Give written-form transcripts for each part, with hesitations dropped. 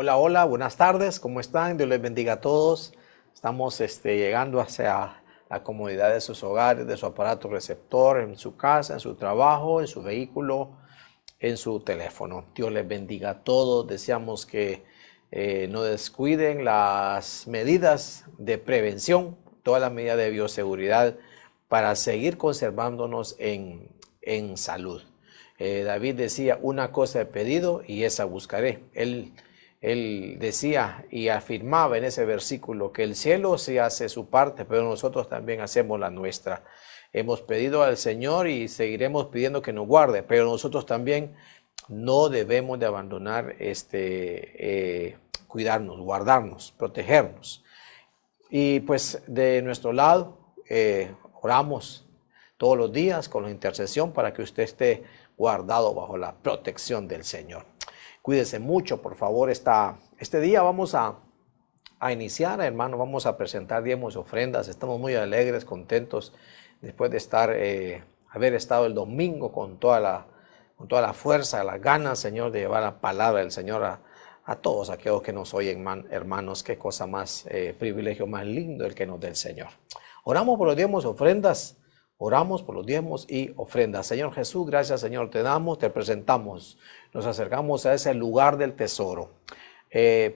Hola, hola, buenas tardes, ¿cómo están? Dios les bendiga a todos. Estamos llegando hacia la comodidad de sus hogares, de su aparato receptor, en su casa, en su trabajo, en su vehículo, en su teléfono. Dios les bendiga a todos. Deseamos que no descuiden las medidas de prevención, todas las medidas de bioseguridad para seguir conservándonos en salud. David decía, una cosa he pedido y esa buscaré. Él decía y afirmaba en ese versículo que el cielo sí hace su parte, pero nosotros también hacemos la nuestra. Hemos pedido al Señor y seguiremos pidiendo que nos guarde, pero nosotros también no debemos de abandonar cuidarnos, guardarnos, protegernos. Y pues de nuestro lado oramos todos los días con la intercesión para que usted esté guardado bajo la protección del Señor. Cuídese mucho, por favor. Este día vamos a iniciar, hermano, vamos a presentar diezmos y ofrendas. Estamos muy alegres, contentos, después de haber estado el domingo con toda la fuerza, las ganas, Señor, de llevar la palabra del Señor a todos aquellos que nos oyen, hermanos. Qué cosa más, privilegio más lindo el que nos dé el Señor. Oramos por los diezmos y ofrendas. Oramos por los diezmos y ofrendas. Señor Jesús, gracias, Señor, te damos, te presentamos. Nos acercamos a ese lugar del tesoro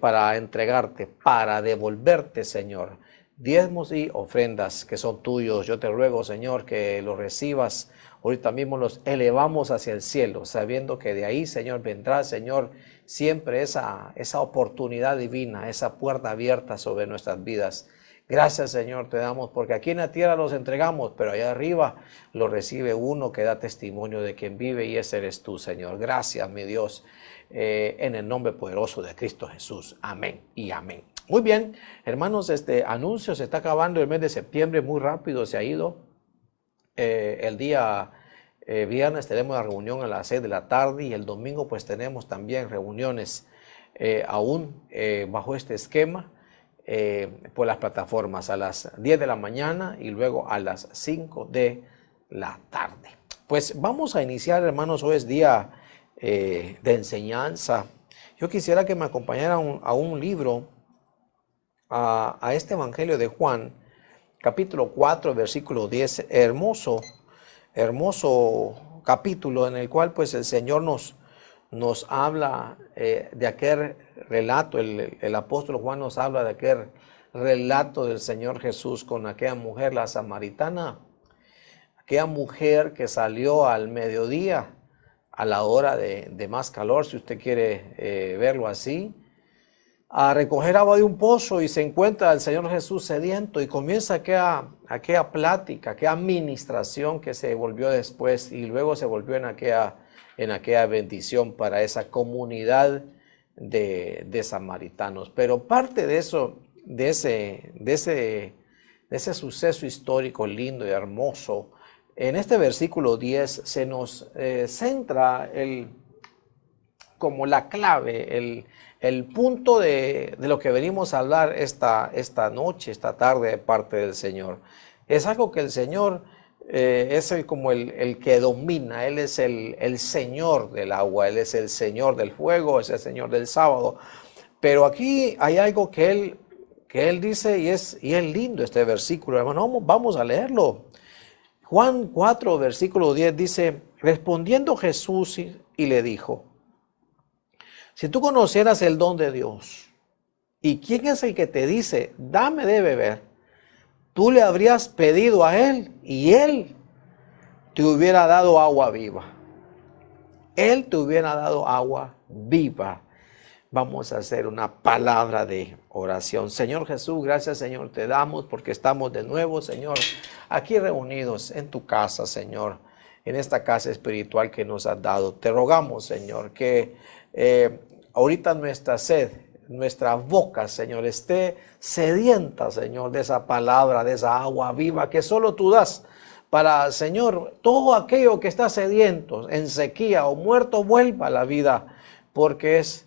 para entregarte, para devolverte, Señor, diezmos y ofrendas que son tuyos. Yo te ruego, Señor, que los recibas. Ahorita mismo los elevamos hacia el cielo, sabiendo que de ahí, Señor, vendrá, Señor, siempre esa oportunidad divina, esa puerta abierta sobre nuestras vidas. Gracias, Señor, te damos, porque aquí en la tierra los entregamos, pero allá arriba lo recibe uno que da testimonio de quien vive, y ese eres tú, Señor. Gracias, mi Dios, en el nombre poderoso de Cristo Jesús. Amén y amén. Muy bien, hermanos, este anuncio se está acabando el mes de septiembre, muy rápido se ha ido. El día viernes tenemos la reunión a las 6 de la tarde y el domingo pues tenemos también reuniones aún bajo este esquema. Por las plataformas a las 10 de la mañana y luego a las 5 de la tarde. Pues vamos a iniciar, hermanos. Hoy es día de enseñanza. Yo quisiera que me acompañaran a un libro, a este Evangelio de Juan, capítulo 4, versículo 10. Hermoso capítulo en el cual pues el Señor nos habla de aquel relato. El apóstol Juan nos habla de aquel relato del Señor Jesús con aquella mujer, la samaritana, aquella mujer que salió al mediodía, a la hora de más calor, si usted quiere verlo así, a recoger agua de un pozo, y se encuentra el Señor Jesús sediento y comienza aquella plática, aquella administración que se volvió después y luego se volvió en aquella bendición para esa comunidad de samaritanos. Pero parte de eso, de ese suceso histórico lindo y hermoso, en este versículo 10 se nos centra como la clave, el punto de lo que venimos a hablar esta noche, esta tarde, de parte del Señor. Es algo que el Señor es como el que domina. Él es el Señor del agua, Él es el Señor del fuego, es el Señor del sábado. Pero aquí hay algo que Él dice, y es lindo este versículo, hermano. Vamos a leerlo. Juan 4, versículo 10 dice: respondiendo Jesús y le dijo: si tú conocieras el don de Dios, y quién es el que te dice, dame de beber, tú le habrías pedido a Él, y Él te hubiera dado agua viva. Él te hubiera dado agua viva. Vamos a hacer una palabra de oración. Señor Jesús, gracias, Señor, te damos porque estamos de nuevo, Señor, aquí reunidos en tu casa, Señor, en esta casa espiritual que nos has dado. Te rogamos, Señor, que ahorita nuestra sed, nuestra boca, Señor, esté sedienta, Señor, de esa palabra, de esa agua viva que solo tú das. Para, Señor, todo aquello que está sediento, en sequía o muerto, vuelva a la vida, porque es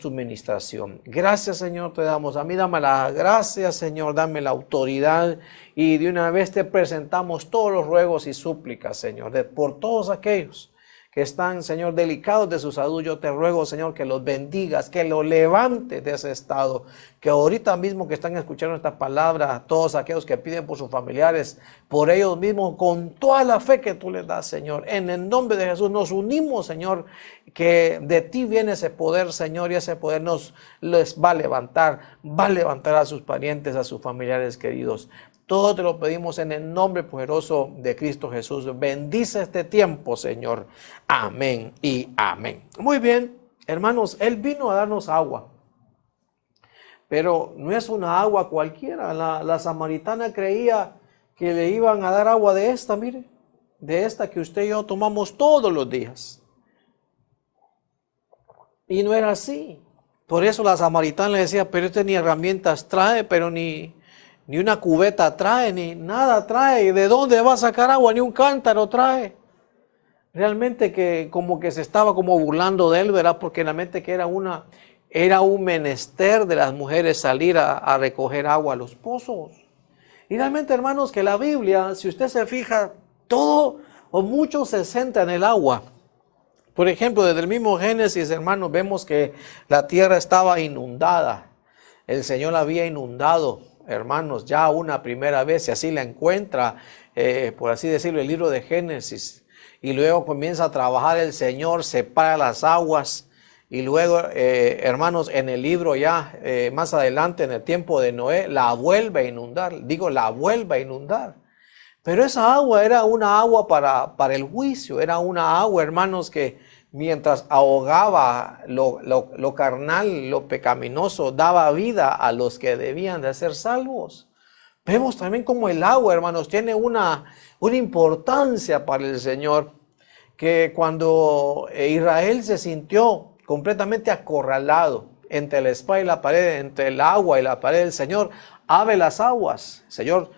tu ministración. Gracias, Señor, te damos. A mí dame la gracia, Señor, dame la autoridad, y de una vez te presentamos todos los ruegos y súplicas, Señor, por todos aquellos que están, Señor, delicados de su salud, yo te ruego, Señor, que los bendigas, que los levantes de ese estado, que ahorita mismo que están escuchando esta palabra, todos aquellos que piden por sus familiares, por ellos mismos, con toda la fe que tú les das, Señor, en el nombre de Jesús nos unimos, Señor, que de ti viene ese poder, Señor, y ese poder les va a levantar a sus parientes, a sus familiares queridos. Todo te lo pedimos en el nombre poderoso de Cristo Jesús. Bendice este tiempo, Señor. Amén y amén. Muy bien, hermanos, Él vino a darnos agua. Pero no es una agua cualquiera. La samaritana creía que le iban a dar agua de esta, mire. De esta que usted y yo tomamos todos los días. Y no era así. Por eso la samaritana le decía, pero este ni herramientas trae, pero ni una cubeta trae, ni nada trae. ¿De dónde va a sacar agua? Ni un cántaro trae. Realmente que como que se estaba como burlando de él, ¿verdad? Porque realmente que era un menester de las mujeres salir a recoger agua a los pozos. Y realmente, hermanos, que la Biblia, si usted se fija, todo o mucho se centra en el agua. Por ejemplo, desde el mismo Génesis, hermanos, vemos que la tierra estaba inundada. El Señor la había inundado, hermanos, ya una primera vez, y así la encuentra, por así decirlo, el libro de Génesis. Y luego comienza a trabajar el Señor, separa las aguas. Y luego, hermanos, en el libro ya, más adelante, en el tiempo de Noé, la vuelve a inundar. La vuelve a inundar. Pero esa agua era una agua para el juicio, era una agua, hermanos, que mientras ahogaba lo carnal, lo pecaminoso, daba vida a los que debían de ser salvos. Vemos también como el agua, hermanos, tiene una importancia para el Señor, que cuando Israel se sintió completamente acorralado entre la espada y la pared, entre el agua y la pared, el Señor abre las aguas. El Señor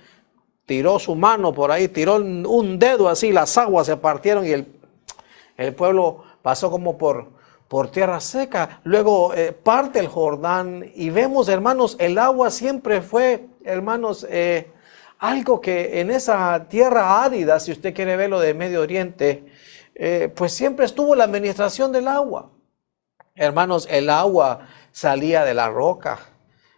tiró su mano por ahí, tiró un dedo así, las aguas se partieron y el pueblo pasó como por tierra seca. Luego parte el Jordán y vemos, hermanos, el agua siempre fue, hermanos, algo que en esa tierra árida, si usted quiere verlo de Medio Oriente, pues siempre estuvo la administración del agua. Hermanos, el agua salía de la roca.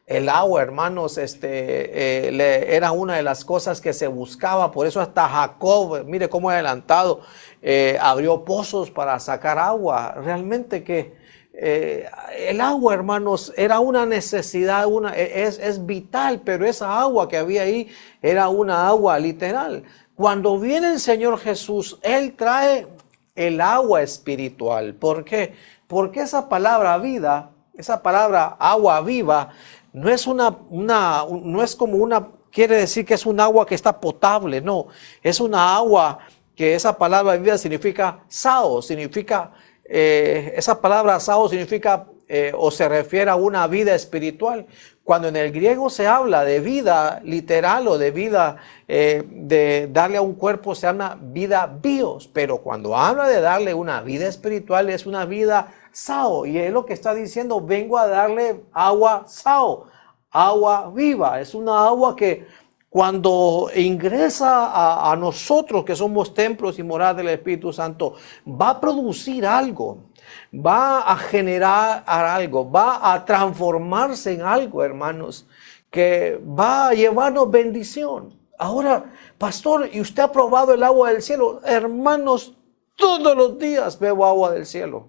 El agua, hermanos, era una de las cosas que se buscaba. Por eso hasta Jacob, mire cómo adelantado, abrió pozos para sacar agua. Realmente que el agua, hermanos, era una necesidad, es vital, pero esa agua que había ahí era una agua literal. Cuando viene el Señor Jesús, Él trae el agua espiritual. ¿Por qué? Porque esa palabra vida, esa palabra agua viva, no es no es como quiere decir que es un agua que está potable, no. Es una agua que esa palabra vida significa sao, esa palabra sao significa o se refiere a una vida espiritual. Cuando en el griego se habla de vida literal o de vida de darle a un cuerpo, se llama vida bios, pero cuando habla de darle una vida espiritual es una vida sao, y es lo que está diciendo, vengo a darle agua sao, agua viva. Es una agua que cuando ingresa a nosotros que somos templos y moradas del Espíritu Santo, va a producir algo. Va a generar algo, va a transformarse en algo, hermanos, que va a llevarnos bendición. Ahora, pastor, ¿y usted ha probado el agua del cielo? Hermanos, todos los días bebo agua del cielo.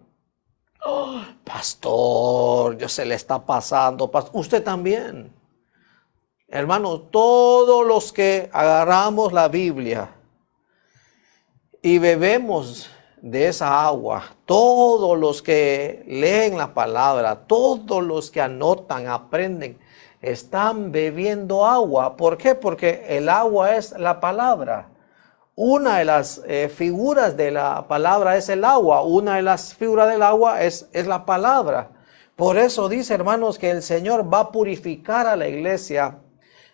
Oh, pastor, yo se le está pasando. Usted también. Hermanos, todos los que agarramos la Biblia y bebemos de esa agua, todos los que leen la palabra, todos los que anotan, aprenden, están bebiendo agua. ¿Por qué? Porque el agua es la palabra. Una de las figuras de la palabra es el agua. Una de las figuras del agua es la palabra. Por eso dice, hermanos, que el Señor va a purificar a la iglesia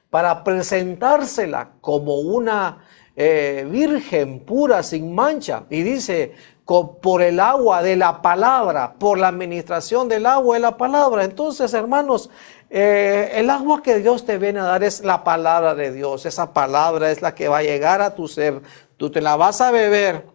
para presentársela como una virgen pura, sin mancha. Y dice, por el agua de la palabra, por la administración del agua de la palabra. Entonces, hermanos, el agua que Dios te viene a dar es la palabra de Dios. Esa palabra es la que va a llegar a tu ser. Tú te la vas a beber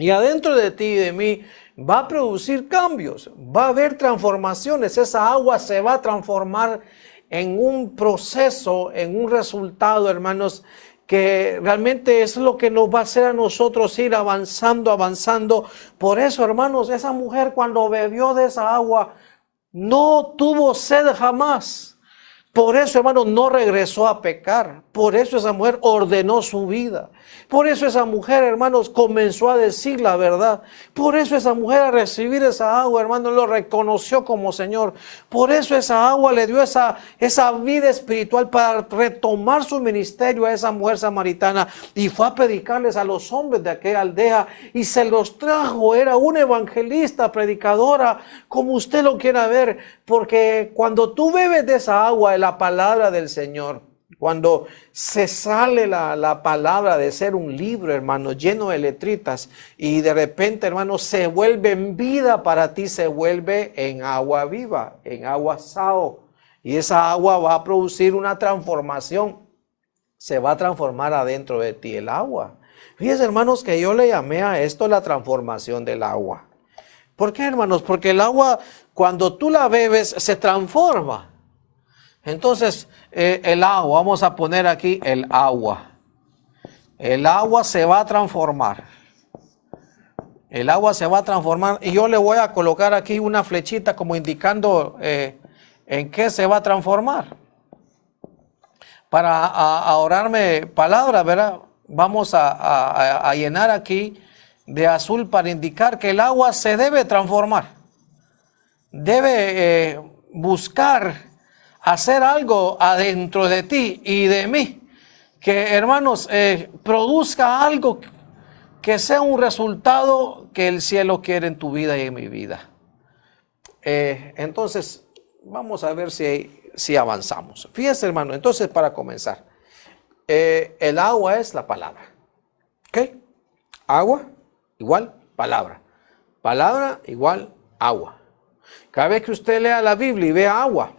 Y adentro de ti y de mí va a producir cambios, va a haber transformaciones. Esa agua se va a transformar en un proceso, en un resultado, hermanos, que realmente es lo que nos va a hacer a nosotros ir avanzando, avanzando. Por eso, hermanos, esa mujer cuando bebió de esa agua no tuvo sed jamás. Por eso, hermano, no regresó a pecar. Por eso esa mujer ordenó su vida. Por eso esa mujer, hermanos, comenzó a decir la verdad. Por eso esa mujer al recibir esa agua, hermano, lo reconoció como Señor. Por eso esa agua le dio esa vida espiritual para retomar su ministerio a esa mujer samaritana. Y fue a predicarles a los hombres de aquella aldea y se los trajo. Era una evangelista, predicadora, como usted lo quiera ver. Porque cuando tú bebes de esa agua, de la palabra del Señor, cuando se sale la palabra de ser un libro, hermano, lleno de letritas, y de repente, hermano, se vuelve en vida para ti, se vuelve en agua viva, en agua sao. Y esa agua va a producir una transformación. Se va a transformar adentro de ti el agua. Fíjense, hermanos, que yo le llamé a esto la transformación del agua. ¿Por qué, hermanos? Porque el agua, cuando tú la bebes, se transforma. Entonces, el agua, vamos a poner aquí el agua. El agua se va a transformar. El agua se va a transformar y yo le voy a colocar aquí una flechita como indicando en qué se va a transformar. Para ahorrarme palabras, ¿verdad? Vamos a llenar aquí de azul para indicar que el agua se debe transformar. Debe buscar hacer algo adentro de ti y de mí, que hermanos produzca algo que sea un resultado que el cielo quiere en tu vida y en mi vida. Entonces vamos a ver si avanzamos. Fíjese, hermano, entonces para comenzar, el agua es la palabra, ¿ok? Agua igual palabra, palabra igual agua. Cada vez que usted lea la Biblia y vea agua,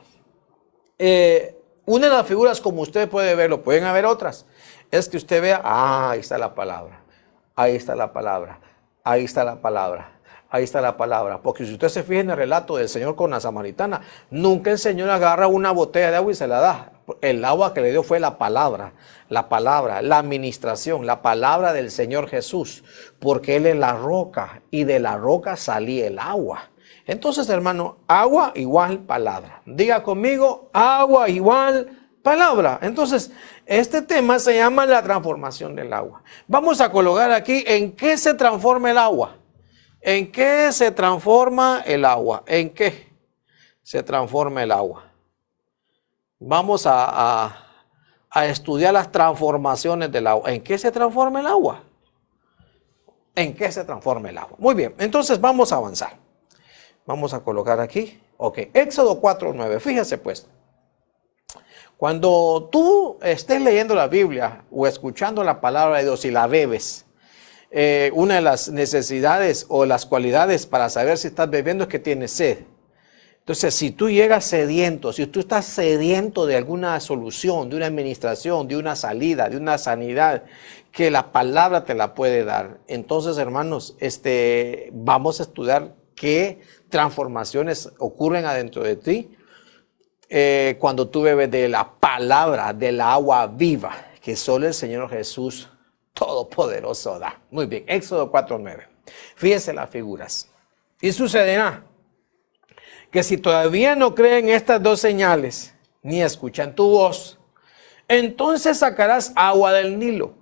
una de las figuras, como usted puede verlo, pueden haber otras, es que usted vea, ahí está la palabra, ahí está la palabra, ahí está la palabra, ahí está la palabra. Porque si usted se fija en el relato del Señor con la samaritana, nunca el Señor agarra una botella de agua y se la da. El agua que le dio fue la palabra, la administración, la palabra del Señor Jesús, porque Él es la roca y de la roca salía el agua. Entonces, hermano, agua igual palabra. Diga conmigo, agua igual palabra. Entonces, este tema se llama la transformación del agua. Vamos a colocar aquí en qué se transforma el agua. ¿En qué se transforma el agua? ¿En qué se transforma el agua? Vamos a estudiar las transformaciones del agua. ¿En qué se transforma el agua? ¿En qué se transforma el agua? Muy bien, entonces vamos a avanzar. Vamos a colocar aquí, ok, Éxodo 4:9, fíjese pues, cuando tú estés leyendo la Biblia o escuchando la palabra de Dios y la bebes, una de las necesidades o las cualidades para saber si estás bebiendo es que tienes sed. Entonces, si tú llegas sediento, si tú estás sediento de alguna solución, de una administración, de una salida, de una sanidad, que la palabra te la puede dar. Entonces, hermanos, vamos a estudiar qué transformaciones ocurren adentro de ti cuando tú bebes de la palabra, del agua viva, que solo el Señor Jesús Todopoderoso da. Muy bien, Éxodo 4:9. Fíjense las figuras. Y sucederá que si todavía no creen estas dos señales, ni escuchan tu voz, entonces sacarás agua del Nilo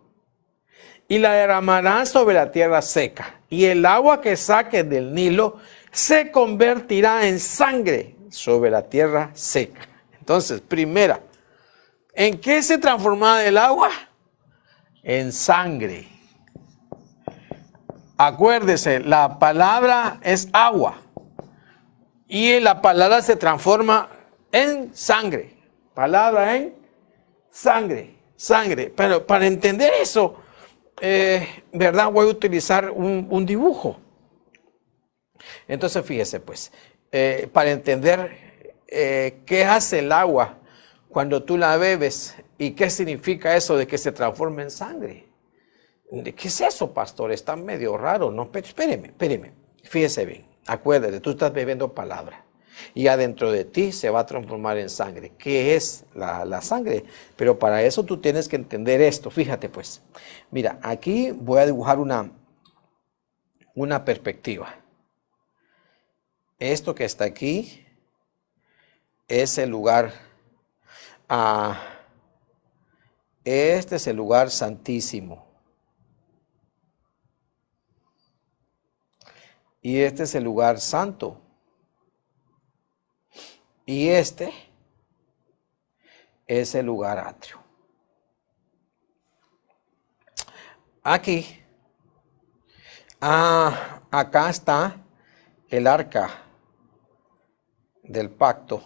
y la derramarás sobre la tierra seca, y el agua que saques del Nilo se convertirá en sangre sobre la tierra seca. Entonces, primera, ¿en qué se transforma el agua? En sangre. Acuérdese, la palabra es agua y la palabra se transforma en sangre. Palabra en sangre, sangre. Pero para entender eso, ¿verdad? Voy a utilizar un dibujo. Entonces, fíjese pues, para entender qué hace el agua cuando tú la bebes y qué significa eso de que se transforma en sangre. ¿Qué es eso, pastor? Está medio raro. No, pero espéreme. Fíjese bien. Acuérdate, tú estás bebiendo palabra. Y adentro de ti se va a transformar en sangre. ¿Qué es la sangre? Pero para eso tú tienes que entender esto. Fíjate pues. Mira, aquí voy a dibujar una perspectiva. Esto que está aquí es el lugar. Este es el lugar santísimo. Y este es el lugar santo. Y este es el lugar atrio. Aquí, acá está el arca del pacto.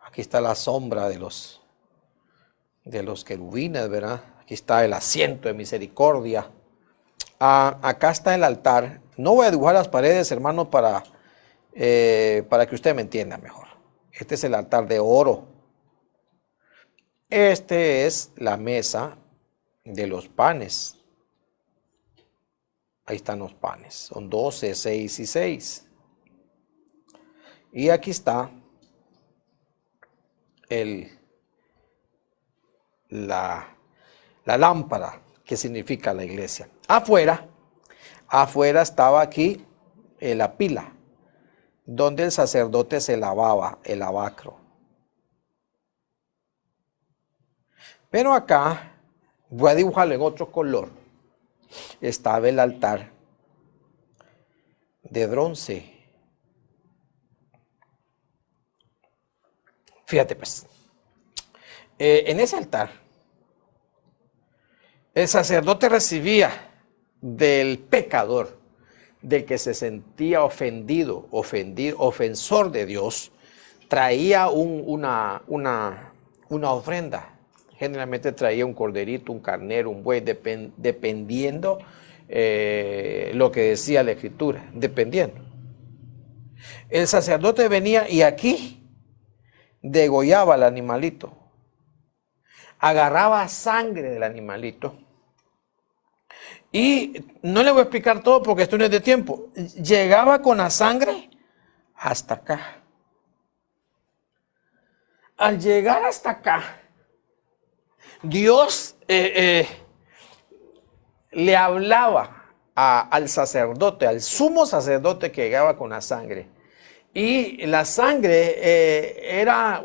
Aquí está la sombra de los querubines, ¿verdad? Aquí está el asiento de misericordia. Acá está el altar. No voy a dibujar las paredes, hermano, para que usted me entienda mejor. Este es el altar de oro. Este es la mesa de los panes. Ahí están los panes. Son 12, 6 y 6. Y aquí está la lámpara, que significa la iglesia. Afuera estaba aquí la pila, donde el sacerdote se lavaba el lavacro. Pero acá, voy a dibujarlo en otro color, estaba el altar de bronce. Fíjate pues, en ese altar, el sacerdote recibía del pecador, del que se sentía ofendido, ofensor de Dios, traía una ofrenda. Generalmente traía un corderito, un carnero, un buey, dependiendo lo que decía la Escritura, dependiendo. El sacerdote venía y aquí degollaba al animalito, agarraba sangre del animalito. Y no le voy a explicar todo porque esto no es de tiempo. Llegaba con la sangre hasta acá. Al llegar hasta acá, Dios le hablaba al sacerdote, al sumo sacerdote que llegaba con la sangre. Y la sangre era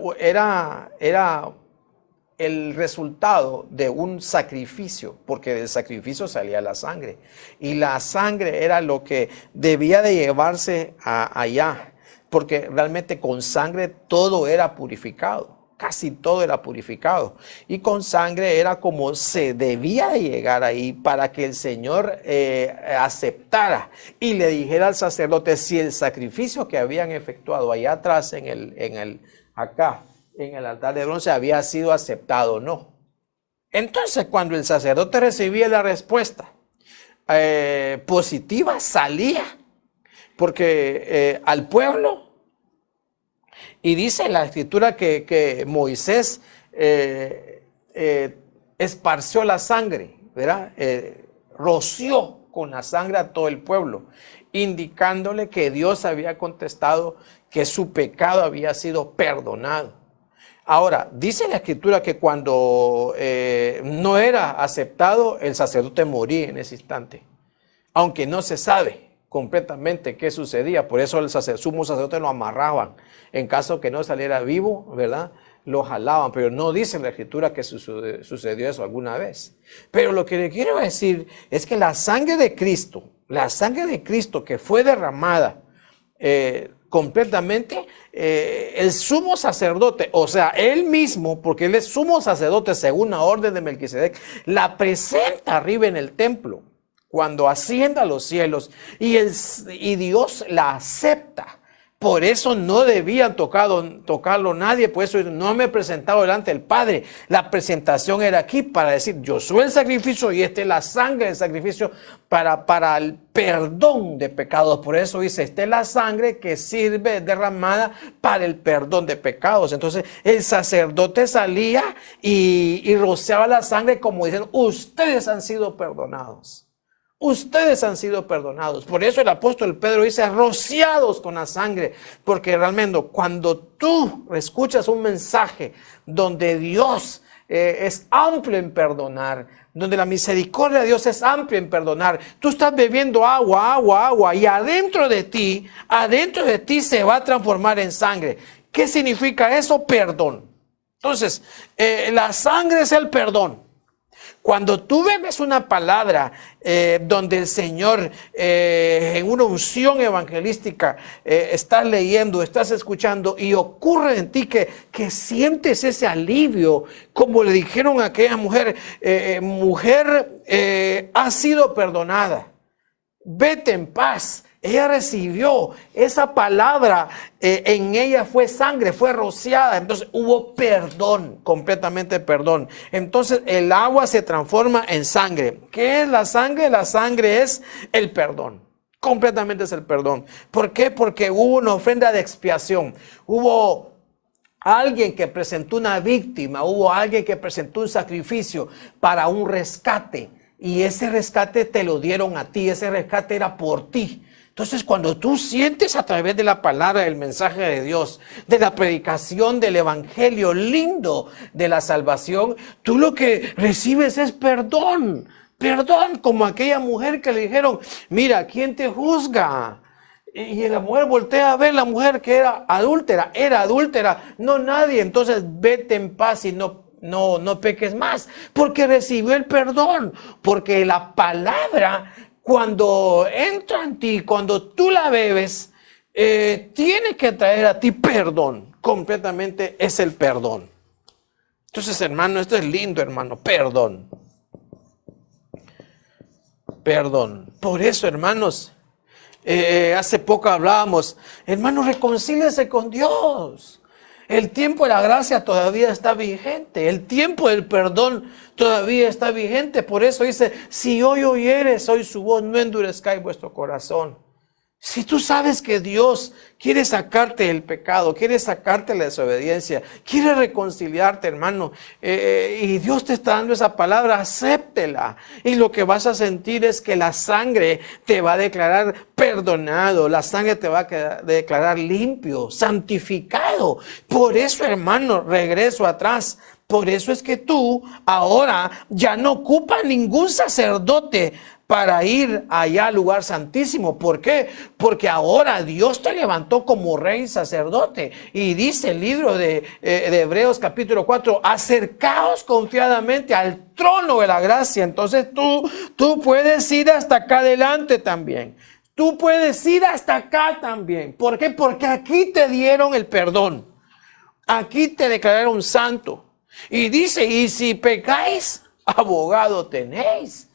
el resultado de un sacrificio, porque del sacrificio salía la sangre. Y la sangre era lo que debía de llevarse allá, porque realmente con sangre todo era purificado. Casi todo era purificado. Y con sangre era como se debía de llegar ahí para que el Señor aceptara y le dijera al sacerdote si el sacrificio que habían efectuado allá atrás acá en el altar de bronce había sido aceptado o no. Entonces, cuando el sacerdote recibía la respuesta positiva, salía porque al pueblo. Y dice la Escritura que Moisés esparció la sangre, ¿verdad? Roció con la sangre a todo el pueblo, indicándole que Dios había contestado que su pecado había sido perdonado. Ahora, dice la Escritura que cuando no era aceptado, el sacerdote moría en ese instante, aunque no se sabe completamente qué sucedía. Por eso el sumo sacerdote lo amarraban. En caso que no saliera vivo, ¿verdad? Lo jalaban, pero no dice la Escritura que sucedió eso alguna vez. Pero lo que le quiero decir es que la sangre de Cristo que fue derramada completamente, el sumo sacerdote, o sea, él mismo, porque él es sumo sacerdote según la orden de Melquisedec, la presenta arriba en el templo cuando ascienda a los cielos y Dios la acepta Por eso no debían tocarlo nadie. Por eso no me he presentado delante del Padre. La presentación era aquí para decir, yo soy el sacrificio y esta es la sangre del sacrificio para el perdón de pecados. Por eso dice, esta es la sangre que sirve derramada para el perdón de pecados. Entonces el sacerdote salía y rociaba la sangre como diciendo, ustedes han sido perdonados. Ustedes han sido perdonados. Por eso el apóstol Pedro dice rociados con la sangre, porque realmente cuando tú escuchas un mensaje donde Dios es amplio en perdonar, donde la misericordia de Dios es amplia en perdonar, tú estás bebiendo agua y adentro de ti se va a transformar en sangre. ¿Qué significa eso? Perdón. Entonces, la sangre es el perdón. Cuando tú bebes una palabra donde el Señor en una unción evangelística estás leyendo, estás escuchando y ocurre en ti que sientes ese alivio, como le dijeron a aquella mujer, ha sido perdonada, vete en paz. Ella recibió esa palabra, en ella fue sangre, fue rociada, entonces hubo perdón, completamente perdón. Entonces el agua se transforma en sangre. ¿Qué es la sangre? La sangre es el perdón, completamente es el perdón. ¿Por qué? Porque hubo una ofrenda de expiación, hubo alguien que presentó una víctima, hubo alguien que presentó un sacrificio para un rescate y ese rescate te lo dieron a ti, ese rescate era por ti. Entonces, cuando tú sientes a través de la palabra, del mensaje de Dios, de la predicación del evangelio lindo de la salvación, tú lo que recibes es perdón. Perdón, como aquella mujer que le dijeron, mira, ¿quién te juzga? Y la mujer voltea a ver la mujer que era adúltera, no nadie. Entonces, vete en paz y no peques más, porque recibió el perdón, porque la palabra, cuando entra en ti, cuando tú la bebes, tiene que traer a ti perdón. Completamente es el perdón. Entonces, hermano, esto es lindo, hermano. Perdón. Perdón. Por eso, hermanos, hace poco hablábamos, hermano, reconcíliese con Dios. El tiempo de la gracia todavía está vigente. El tiempo del perdón todavía está vigente. Por eso dice, si hoy oyeres hoy su voz, no endurezcáis vuestro corazón. Si tú sabes que Dios quiere sacarte del pecado, quiere sacarte la desobediencia, quiere reconciliarte, hermano, y Dios te está dando esa palabra, acéptela. Y lo que vas a sentir es que la sangre te va a declarar perdonado, la sangre te va a declarar limpio, santificado. Por eso, hermano, regreso atrás. Por eso es que tú ahora ya no ocupas ningún sacerdote para ir allá al lugar santísimo. ¿Por qué? Porque ahora Dios te levantó como rey y sacerdote. Y dice el libro de Hebreos capítulo 4, acercaos confiadamente al trono de la gracia. Entonces tú puedes ir hasta acá adelante también. Tú puedes ir hasta acá también. ¿Por qué? Porque aquí te dieron el perdón. Aquí te declararon santo. Y dice, y si pecáis, abogado tenéis.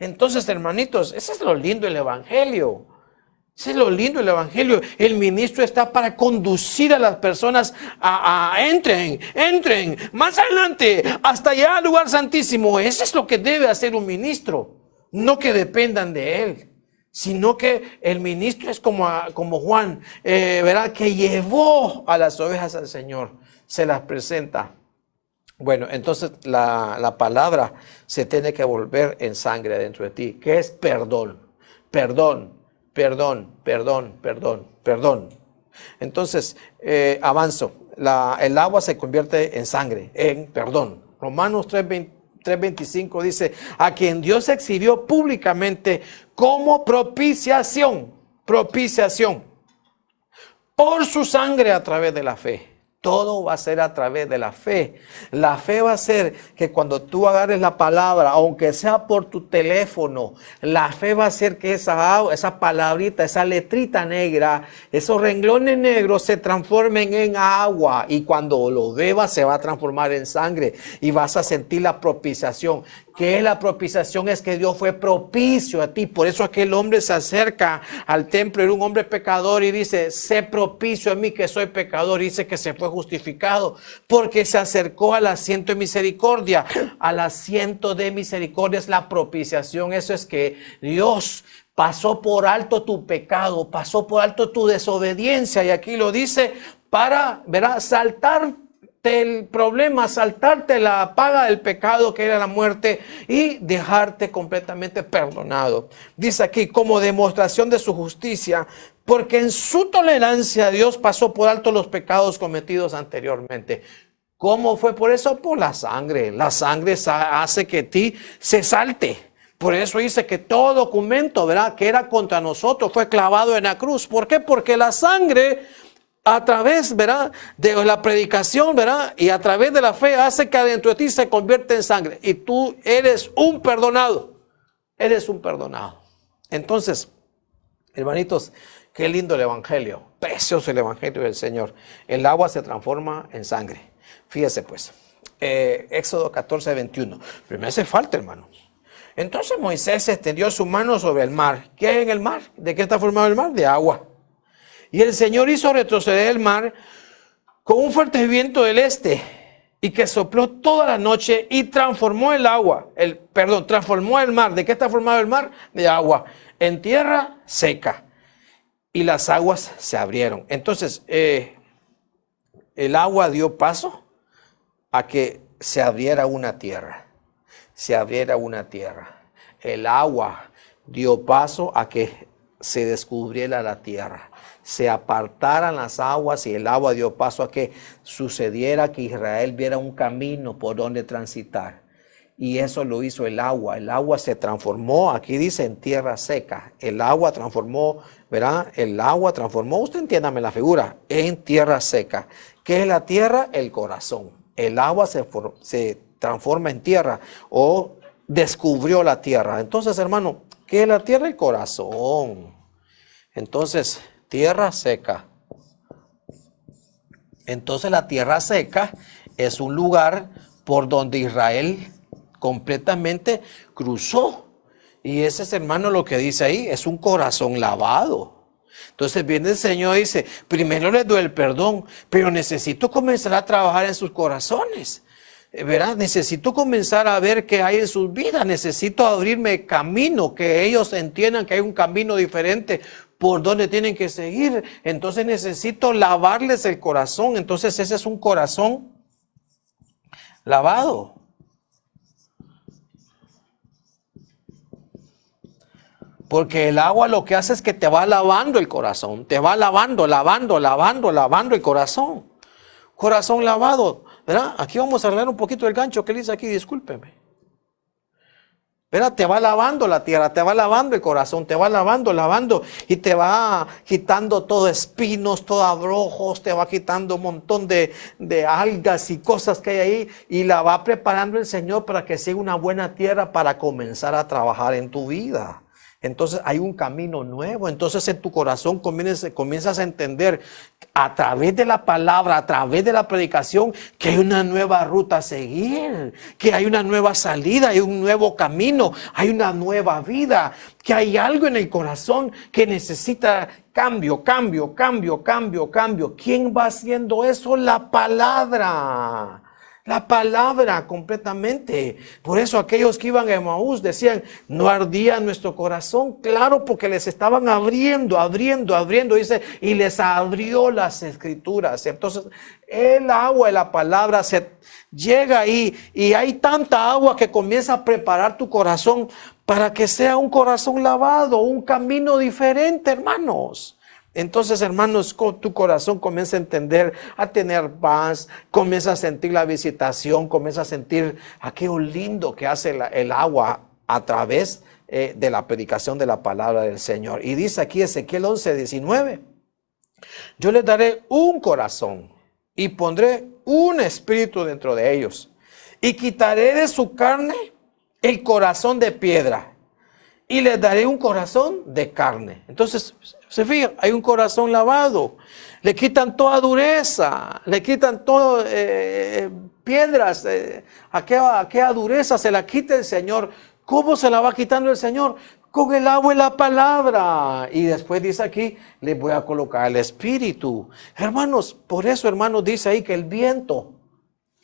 Entonces, hermanitos, ese es lo lindo del evangelio. Ese es lo lindo del evangelio. El ministro está para conducir a las personas a entren, más adelante, hasta allá al lugar santísimo. Eso es lo que debe hacer un ministro. No que dependan de él, sino que el ministro es como Juan, ¿verdad? Que llevó a las ovejas al Señor, se las presenta. Bueno, entonces la palabra se tiene que volver en sangre dentro de ti, que es perdón, perdón, perdón, perdón, perdón, perdón. Entonces, avanzo, el agua se convierte en sangre, en perdón. Romanos 3:25 dice, a quien Dios exhibió públicamente como propiciación, por su sangre a través de la fe. Todo va a ser a través de la fe. La fe va a ser que cuando tú agarres la palabra, aunque sea por tu teléfono, la fe va a hacer que esa palabrita, esa letrita negra, esos renglones negros se transformen en agua. Y cuando lo bebas se va a transformar en sangre y vas a sentir la propiciación. ¿Qué es la propiciación? Es que Dios fue propicio a ti. Por eso aquel hombre se acerca al templo, era un hombre pecador y dice, sé propicio a mí que soy pecador. Y dice que se fue justificado porque se acercó al asiento de misericordia. Al asiento de misericordia es la propiciación. Eso es que Dios pasó por alto tu pecado, pasó por alto tu desobediencia. Y aquí lo dice para, verá, saltarte el problema, saltarte la paga del pecado que era la muerte y dejarte completamente perdonado. Dice aquí, como demostración de su justicia, porque en su tolerancia Dios pasó por alto los pecados cometidos anteriormente. ¿Cómo fue por eso? Por la sangre. La sangre hace que ti se salte. Por eso dice que todo documento, ¿verdad?, que era contra nosotros fue clavado en la cruz. ¿Por qué? Porque la sangre, a través, ¿verdad?, de la predicación, ¿verdad?, y a través de la fe hace que adentro de ti se convierte en sangre. Y tú eres un perdonado. Eres un perdonado. Entonces, hermanitos, qué lindo el evangelio. Precioso el evangelio del Señor. El agua se transforma en sangre. Fíjese pues, Éxodo 14, 21. Pero me hace falta, hermanos. Entonces Moisés extendió su mano sobre el mar. ¿Qué hay en el mar? ¿De qué está formado el mar? De agua. Y el Señor hizo retroceder el mar con un fuerte viento del este y que sopló toda la noche y transformó el agua, transformó el mar. ¿De qué está formado el mar? De agua. En tierra seca. Y las aguas se abrieron. Entonces, el agua dio paso a que se abriera una tierra. Se abriera una tierra. El agua dio paso a que se descubriera la tierra. Se apartaran las aguas y el agua dio paso a que sucediera que Israel viera un camino por donde transitar. Y eso lo hizo el agua. El agua se transformó, aquí dice, en tierra seca. El agua transformó, ¿verdad? El agua transformó, usted entiéndame la figura, en tierra seca. ¿Qué es la tierra? El corazón. El agua se transforma en tierra o descubrió la tierra. Entonces, hermano, ¿qué es la tierra? El corazón. Entonces, tierra seca. Entonces, la tierra seca es un lugar por donde Israel completamente cruzó. Y ese es, hermano, lo que dice ahí, es un corazón lavado. Entonces viene el Señor y dice, primero les doy el perdón, pero necesito comenzar a trabajar en sus corazones. ¿Verdad? Necesito comenzar a ver qué hay en sus vidas. Necesito abrirme camino, que ellos entiendan que hay un camino diferente por donde tienen que seguir. Entonces necesito lavarles el corazón. Entonces ese es un corazón lavado. Porque el agua lo que hace es que te va lavando el corazón. Te va lavando el corazón. Corazón lavado. ¿Verdad? Aquí vamos a arreglar un poquito el gancho que dice aquí, discúlpeme. ¿Verdad? Te va lavando la tierra, te va lavando el corazón, te va lavando y te va quitando todo espinos, todo abrojos, te va quitando un montón de algas y cosas que hay ahí y la va preparando el Señor para que sea una buena tierra para comenzar a trabajar en tu vida. Entonces hay un camino nuevo. Entonces en tu corazón comienzas a entender a través de la palabra, a través de la predicación, que hay una nueva ruta a seguir, que hay una nueva salida, hay un nuevo camino, hay una nueva vida, que hay algo en el corazón que necesita cambio. ¿Quién va haciendo eso? La palabra. La palabra completamente. Por eso aquellos que iban a Emaús decían, no ardía nuestro corazón. Claro, porque les estaban abriendo, dice, y les abrió las escrituras. Entonces, el agua de la palabra se llega ahí y hay tanta agua que comienza a preparar tu corazón para que sea un corazón lavado, un camino diferente, hermanos. Entonces, hermanos, tu corazón comienza a entender, a tener paz, comienza a sentir la visitación, comienza a sentir aquello lindo que hace el agua a través de la predicación de la palabra del Señor. Y dice aquí Ezequiel 11, 19, yo les daré un corazón y pondré un espíritu dentro de ellos y quitaré de su carne el corazón de piedra y les daré un corazón de carne. Entonces, se fijan, hay un corazón lavado. Le quitan toda dureza, le quitan todas piedras. Aquella dureza se la quita el Señor. ¿Cómo se la va quitando el Señor? Con el agua y la palabra. Y después dice aquí, les voy a colocar el Espíritu. Hermanos, por eso, hermanos, dice ahí que el viento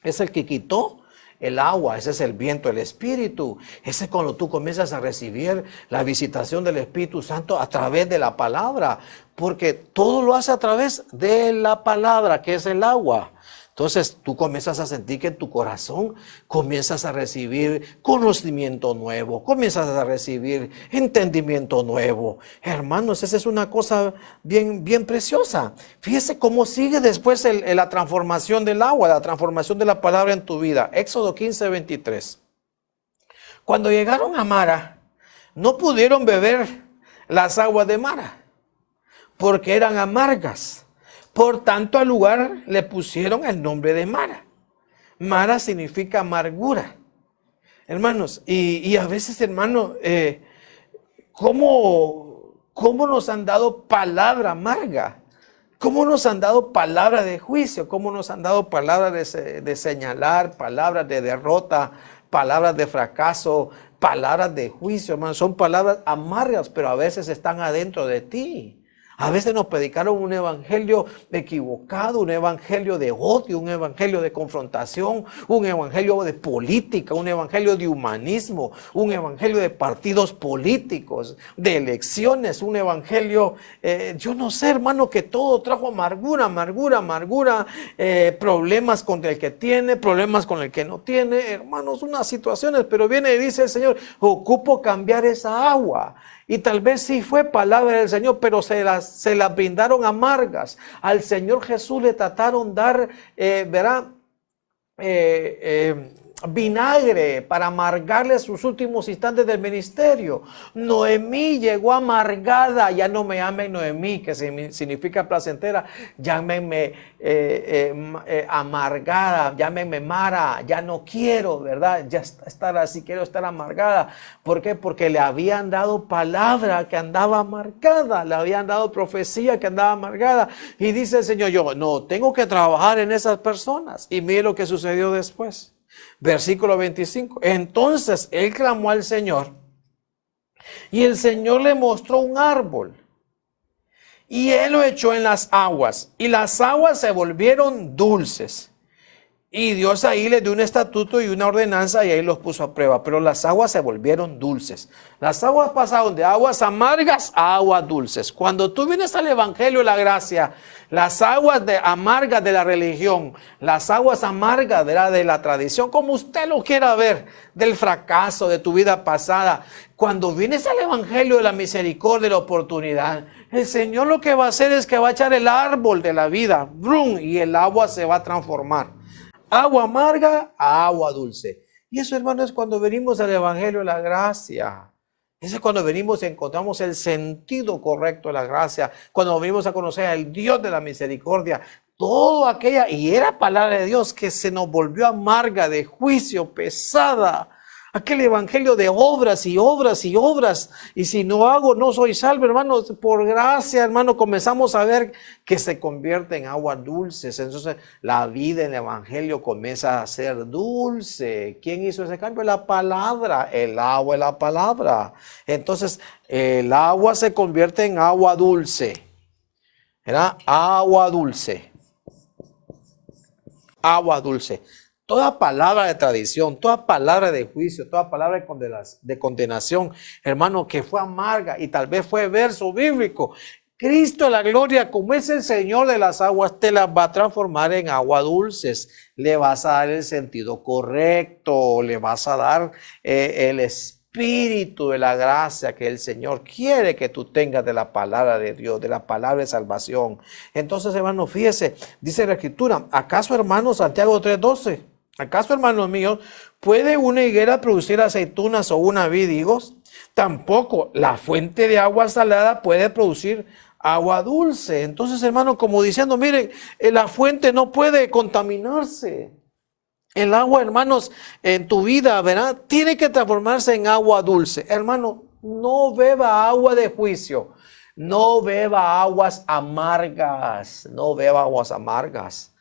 es el que quitó el agua. Ese es el viento, el Espíritu. Ese es cuando tú comienzas a recibir la visitación del Espíritu Santo a través de la palabra. Porque todo lo hace a través de la palabra, que es el agua. Entonces tú comienzas a sentir que en tu corazón comienzas a recibir conocimiento nuevo, comienzas a recibir entendimiento nuevo. Hermanos, esa es una cosa bien, bien preciosa. Fíjese cómo sigue después la transformación del agua, la transformación de la palabra en tu vida. Éxodo 15:23. Cuando llegaron a Mara, no pudieron beber las aguas de Mara, porque eran amargas. Por tanto, al lugar le pusieron el nombre de Mara. Mara significa amargura. Hermanos, y a veces, hermanos, ¿cómo nos han dado palabra amarga? ¿Cómo nos han dado palabras de juicio? ¿Cómo nos han dado palabras de señalar, palabras de derrota, palabras de fracaso, palabras de juicio? Hermanos, son palabras amargas, pero a veces están adentro de ti. A veces nos predicaron un evangelio equivocado, un evangelio de odio, un evangelio de confrontación, un evangelio de política, un evangelio de humanismo, un evangelio de partidos políticos, de elecciones, un evangelio, yo no sé, hermano, que todo trajo amargura, problemas con el que tiene, problemas con el que no tiene, hermanos, unas situaciones, pero viene y dice el Señor, ocupo cambiar esa agua. Y tal vez sí fue palabra del Señor, pero se las brindaron amargas. Al Señor Jesús le trataron dar, vinagre para amargarle sus últimos instantes del ministerio. Noemí llegó amargada. Ya no me llamen Noemí, que significa placentera. Llámenme amargada, llámenme Mara. Ya no quiero, ¿verdad? Ya estar así, quiero estar amargada. ¿Por qué? Porque le habían dado palabra que andaba amargada, le habían dado profecía que andaba amargada. Y dice el Señor, yo no, tengo que trabajar en esas personas. Y mire lo que sucedió después. Versículo 25. Entonces él clamó al Señor y el Señor le mostró un árbol y él lo echó en las aguas y las aguas se volvieron dulces. Y Dios ahí les dio un estatuto y una ordenanza y ahí los puso a prueba. Pero las aguas se volvieron dulces. Las aguas pasaron de aguas amargas a aguas dulces. Cuando tú vienes al Evangelio de la gracia, las aguas amargas de la religión, las aguas amargas de la tradición, como usted lo quiera ver, del fracaso de tu vida pasada. Cuando vienes al Evangelio de la misericordia y la oportunidad, el Señor lo que va a hacer es que va a echar el árbol de la vida, ¡brum!, y el agua se va a transformar. Agua amarga a agua dulce. Y eso, hermano, es cuando venimos al Evangelio de la gracia. Eso es cuando venimos y encontramos el sentido correcto de la gracia. Cuando venimos a conocer al Dios de la misericordia. Todo aquella, y era palabra de Dios que se nos volvió amarga, de juicio, pesada. Aquel evangelio de obras y obras y obras. Y si no hago, no soy salvo, hermanos. Por gracia, hermano, comenzamos a ver que se convierte en aguas dulces. Entonces, la vida en el evangelio comienza a ser dulce. ¿Quién hizo ese cambio? La palabra. El agua es la palabra. Entonces, el agua se convierte en agua dulce. ¿Verdad? Agua dulce. Agua dulce. Toda palabra de tradición, toda palabra de juicio, toda palabra de condenación, hermano, que fue amarga y tal vez fue verso bíblico. Cristo, la gloria, como es el Señor de las aguas, te las va a transformar en agua dulces. Le vas a dar el sentido correcto, le vas a dar el espíritu de la gracia que el Señor quiere que tú tengas de la palabra de Dios, de la palabra de salvación. Entonces, hermano, fíjese, dice la Escritura, ¿acaso, hermano, Santiago 3:12? ¿Acaso, hermanos míos, puede una higuera producir aceitunas o una vid higos? Tampoco la fuente de agua salada puede producir agua dulce. Entonces, hermano, como diciendo, miren, la fuente no puede contaminarse. El agua, hermanos, en tu vida, ¿verdad? Tiene que transformarse en agua dulce. Hermano, No beba agua de juicio. No beba aguas amargas. No beba aguas amargas.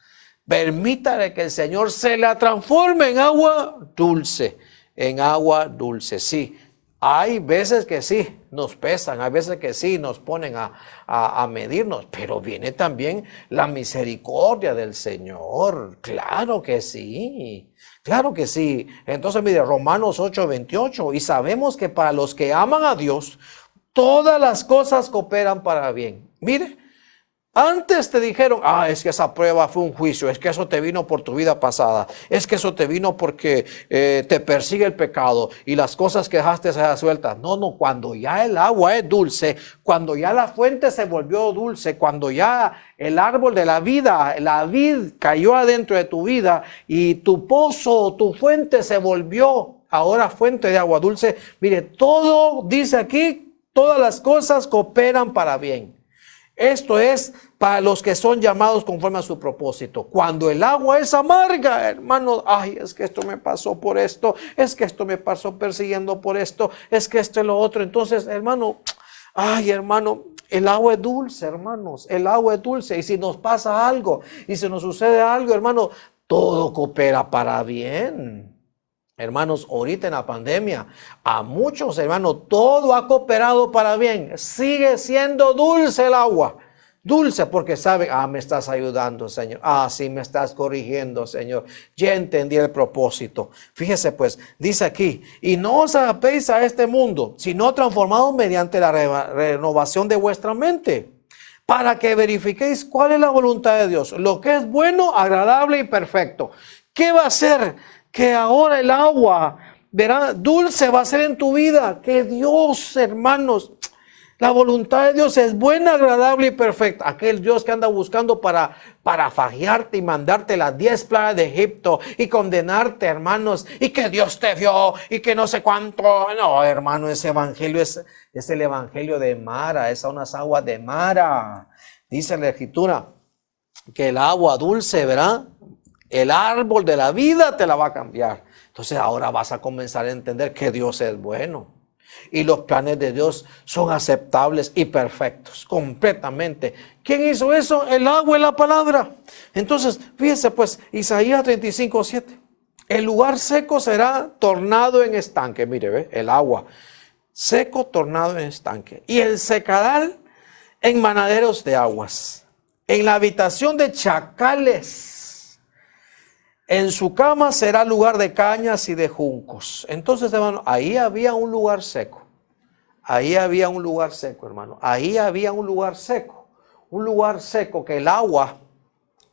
Permítale que el Señor se la transforme en agua dulce. En agua dulce, sí. Hay veces que sí nos pesan, hay veces que sí nos ponen a medirnos, pero viene también la misericordia del Señor. Claro que sí, claro que sí. Entonces mire, Romanos 8:28, y sabemos que para los que aman a Dios, todas las cosas cooperan para bien. Mire, antes te dijeron, es que esa prueba fue un juicio, es que eso te vino por tu vida pasada, es que eso te vino porque te persigue el pecado y las cosas que dejaste se sueltas. No, no, cuando ya el agua es dulce, cuando ya la fuente se volvió dulce, cuando ya el árbol de la vida, la vid cayó adentro de tu vida y tu pozo, tu fuente se volvió ahora fuente de agua dulce. Mire, todo dice aquí, todas las cosas cooperan para bien. Esto es para los que son llamados conforme a su propósito. Cuando el agua es amarga, hermano, es que esto me pasó por esto, es que esto me pasó persiguiendo por esto, es que esto y lo otro. Entonces, hermano, hermano, el agua es dulce, hermanos, el agua es dulce. Y si nos pasa algo, y si nos sucede algo, hermano, todo coopera para bien. Hermanos, ahorita en la pandemia, a muchos hermanos, todo ha cooperado para bien. Sigue siendo dulce el agua. Dulce porque saben, me estás ayudando, Señor. Sí, me estás corrigiendo, Señor. Ya entendí el propósito. Fíjese pues, dice aquí, y no os adaptéis a este mundo, sino transformados mediante la renovación de vuestra mente, para que verifiquéis cuál es la voluntad de Dios, lo que es bueno, agradable y perfecto. ¿Qué va a hacer? Que ahora el agua, verá, dulce va a ser en tu vida. Que Dios, hermanos, la voluntad de Dios es buena, agradable y perfecta. Aquel Dios que anda buscando para fagiarte y mandarte las 10 plagas de Egipto y condenarte, hermanos, y que Dios te vio y que no sé cuánto. No, hermano, ese evangelio es el evangelio de Mara, es unas aguas de Mara. Dice la Escritura que el agua dulce, ¿verdad? El árbol de la vida te la va a cambiar. Entonces ahora vas a comenzar a entender que Dios es bueno. Y los planes de Dios son aceptables y perfectos, completamente. ¿Quién hizo eso? El agua y la palabra. Entonces, fíjese pues, Isaías 35:7. El lugar seco será tornado en estanque. Mire, ¿ve? El agua seco tornado en estanque. Y el secadal en manaderos de aguas. En la habitación de chacales. En su cama será lugar de cañas y de juncos. Entonces, hermano, ahí había un lugar seco. Ahí había un lugar seco, hermano. Ahí había un lugar seco. Un lugar seco que el agua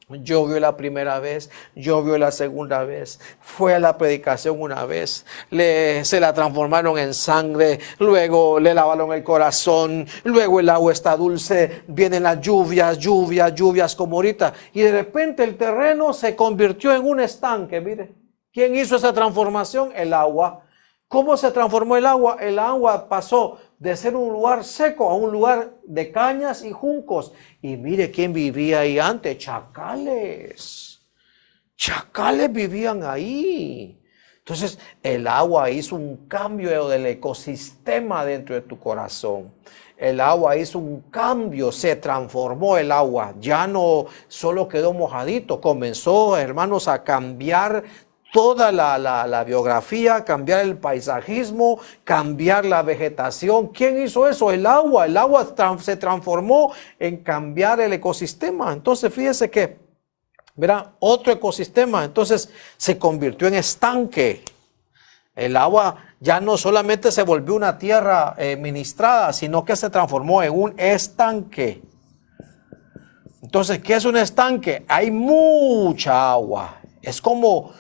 llovió la primera vez, llovió la segunda vez, fue a la predicación una vez, se la transformaron en sangre, luego le lavaron el corazón, luego el agua está dulce, vienen las lluvias como ahorita, y de repente el terreno se convirtió en un estanque. Mire, ¿quién hizo esa transformación? El agua. ¿Cómo se transformó el agua? El agua pasó de ser un lugar seco a un lugar de cañas y juncos. Y mire quién vivía ahí antes, chacales. Chacales vivían ahí. Entonces el agua hizo un cambio del ecosistema dentro de tu corazón. El agua hizo un cambio, se transformó el agua. Ya no solo quedó mojadito, comenzó, hermanos, a cambiar toda la biografía, cambiar el paisajismo, cambiar la vegetación. ¿Quién hizo eso? El agua. El agua se transformó en cambiar el ecosistema. Entonces, fíjese que, verá, otro ecosistema, entonces se convirtió en estanque. El agua ya no solamente se volvió una tierra ministrada, sino que se transformó en un estanque. Entonces, ¿qué es un estanque? Hay mucha agua. Es como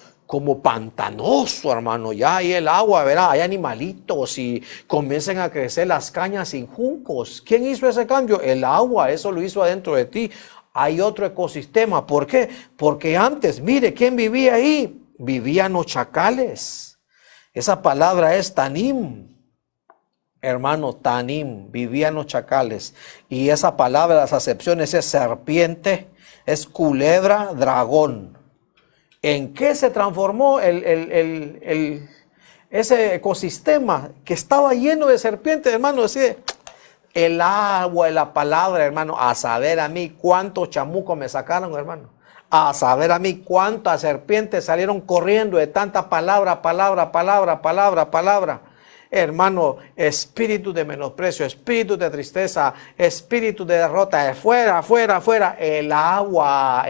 pantanoso, hermano. Ya hay el agua, ¿verdad? Hay animalitos y comienzan a crecer las cañas sin juncos. ¿Quién hizo ese cambio? El agua, eso lo hizo adentro de ti. Hay otro ecosistema. ¿Por qué? Porque antes, mire, ¿quién vivía ahí? Vivían los chacales. Esa palabra es tanim. Hermano, tanim, vivían los chacales. Y esa palabra, las acepciones es serpiente, es culebra, dragón. ¿En qué se transformó el ese ecosistema que estaba lleno de serpientes, hermano, decía, el agua de la palabra, hermano, a saber a mí cuántos chamucos me sacaron, hermano. A saber a mí cuántas serpientes salieron corriendo de tanta palabra, palabra, palabra, palabra, palabra. Hermano, espíritu de menosprecio, espíritu de tristeza, espíritu de derrota, fuera, fuera, fuera. El agua